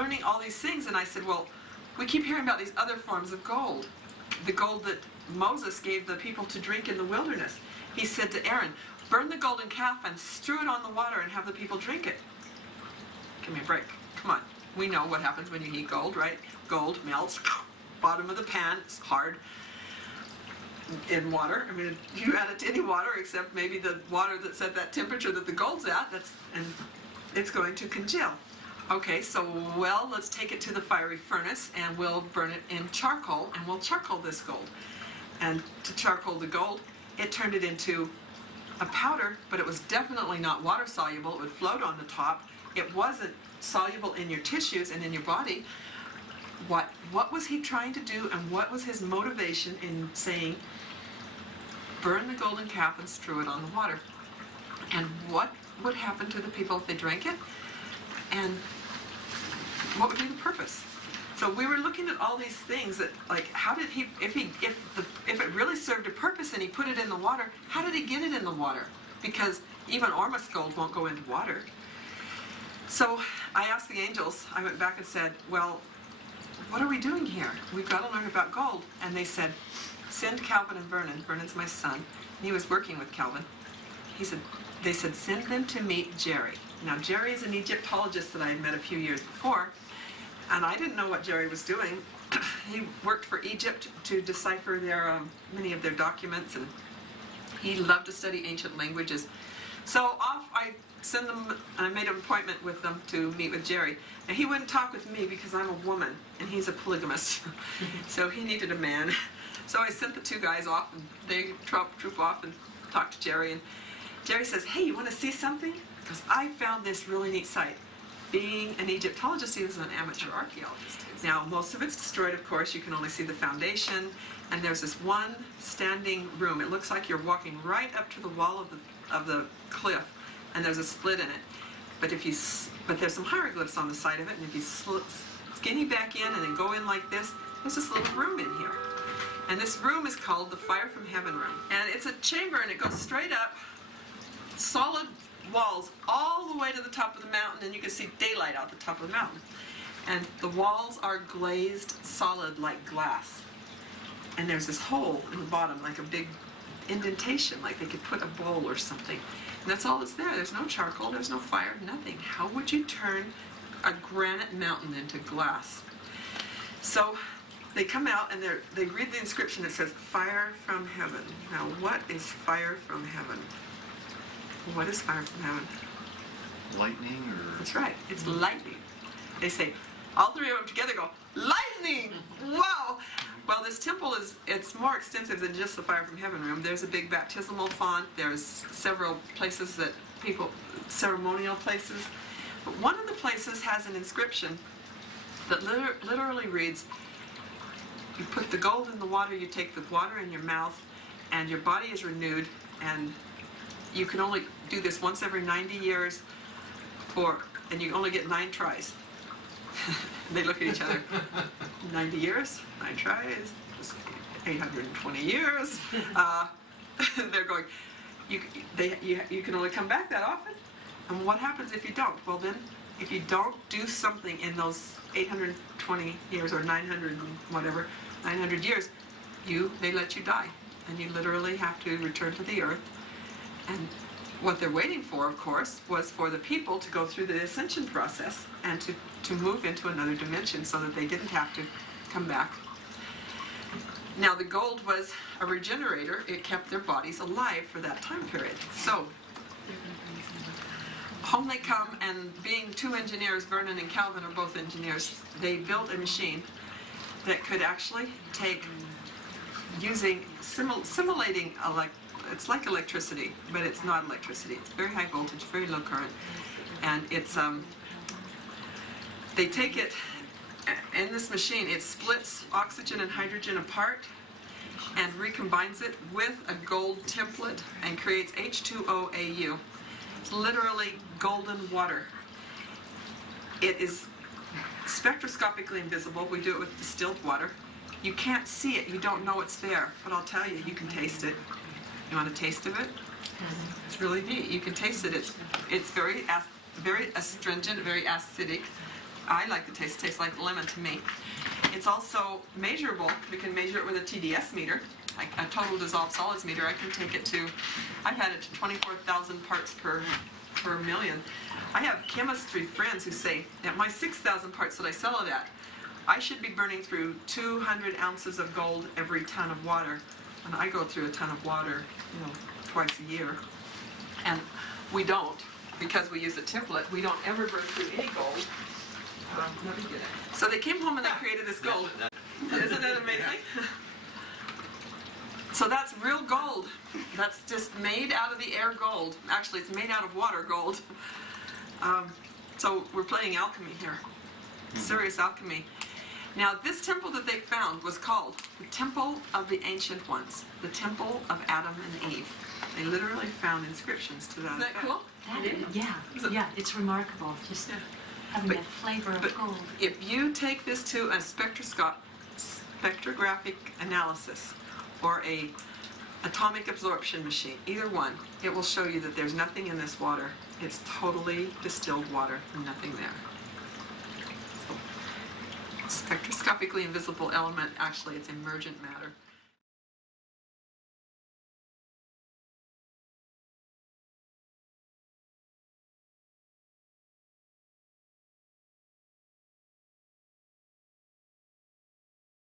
learning all these things, and I said, well, we keep hearing about these other forms of gold. The gold that Moses gave the people to drink in the wilderness. He said to Aaron, burn the golden calf and strew it on the water and have the people drink it. Give me a break. Come on. We know what happens when you heat gold, right? Gold melts, bottom of the pan, it's hard. In water, I mean, you add it to any water except maybe the water that's at that temperature that the gold's at, and it's going to congeal. Okay, so, well, let's take it to the fiery furnace and we'll burn it in charcoal, and we'll charcoal this gold. And to charcoal the gold, it turned it into a powder, but it was definitely not water soluble. It would float on the top. It wasn't soluble in your tissues and in your body. What was he trying to do, and what was his motivation in saying, burn the golden calf and strew it on the water? And what would happen to the people if they drank it? And what would be the purpose? So we were looking at all these things that, like, how did he, if it really served a purpose and he put it in the water, how did he get it in the water? Because even Ormus gold won't go into water. So I asked the angels, I went back and said, well, what are we doing here? We've got to learn about gold. And they said, send Calvin and Vernon. Vernon's my son. And he was working with Calvin. They said, send them to meet Jerry. Now, Jerry is an Egyptologist that I had met a few years before, and I didn't know what Jerry was doing. He worked for Egypt to decipher many of their documents, and he loved to study ancient languages. So off I send them, and I made an appointment with them to meet with Jerry. And he wouldn't talk with me because I'm a woman, and he's a polygamist. So he needed a man. So I sent the two guys off, and they troop off and talk to Jerry. And Jerry says, hey, you want to see something? Because I found this really neat site. Being an Egyptologist, he was an amateur archaeologist. Now, most of it's destroyed, of course. You can only see the foundation. And there's this one standing room. It looks like you're walking right up to the wall of the cliff, and there's a split in it. But there's some hieroglyphs on the side of it, and if you skinny back in and then go in like this, there's this little room in here. And this room is called the Fire from Heaven room. And it's a chamber, and it goes straight up, solid walls all the way to the top of the mountain, and you can see daylight out the top of the mountain. And the walls are glazed solid like glass. And there's this hole in the bottom, like a big indentation, like they could put a bowl or something. And that's all that's there. There's no charcoal, there's no fire, nothing. How would you turn a granite mountain into glass? So they come out and they read the inscription that says, Fire from Heaven. Now, what is fire from heaven? What is fire from heaven? Lightning, or? That's right, it's lightning. They say, all three of them together go, lightning! Wow! Well, this temple it's more extensive than just the Fire from Heaven room. There's a big baptismal font. There's several places that ceremonial places. But one of the places has an inscription that literally reads, you put the gold in the water, you take the water in your mouth, and your body is renewed, and you can only do this once every 90 years, and you only get 9 tries. They look at each other. 90 years, 9 tries, 820 years. They're going, you can only come back that often? And what happens if you don't? Well then, if you don't do something in those 820 years or 900 and whatever, 900 years, they let you die. And you literally have to return to the earth. And what they're waiting for, of course, was for the people to go through the ascension process and to move into another dimension so that they didn't have to come back. Now, the gold was a regenerator. It kept their bodies alive for that time period. So, home they come, and being 2 engineers, Vernon and Calvin are both engineers, they built a machine that could actually take, simulating it's like electricity, but it's not electricity. It's very high voltage, very low current. And it's, they take it, in this machine, it splits oxygen and hydrogen apart and recombines it with a gold template and creates H2OAU. It's literally golden water. It is spectroscopically invisible. We do it with distilled water. You can't see it. You don't know it's there. But I'll tell you, you can taste it. You want a taste of it? It's really neat. You can taste it. It's very astringent, very acidic. I like the taste. It tastes like lemon to me. It's also measurable. We can measure it with a TDS meter, like a total dissolved solids meter. I can take it to, I've had it to 24,000 parts per million. I have chemistry friends who say, at my 6,000 parts that I sell it at, I should be burning through 200 ounces of gold every ton of water. And I go through a ton of water, twice a year. And we don't, because we use a template, we don't ever burn through any gold. Let me get it. So they came home and they created this gold. Isn't it amazing? So that's real gold. That's just made out of the air gold. Actually, it's made out of water gold. So we're playing alchemy here. Serious alchemy. Now, this temple that they found was called the Temple of the Ancient Ones, the Temple of Adam and Eve. They literally found inscriptions to that. Isn't that cool? Yeah, it's remarkable. Just having that flavor of gold. If you take this to a spectrographic analysis or a atomic absorption machine, either one, it will show you that there's nothing in this water. It's totally distilled water, nothing there. Spectroscopically invisible element, actually it's emergent matter.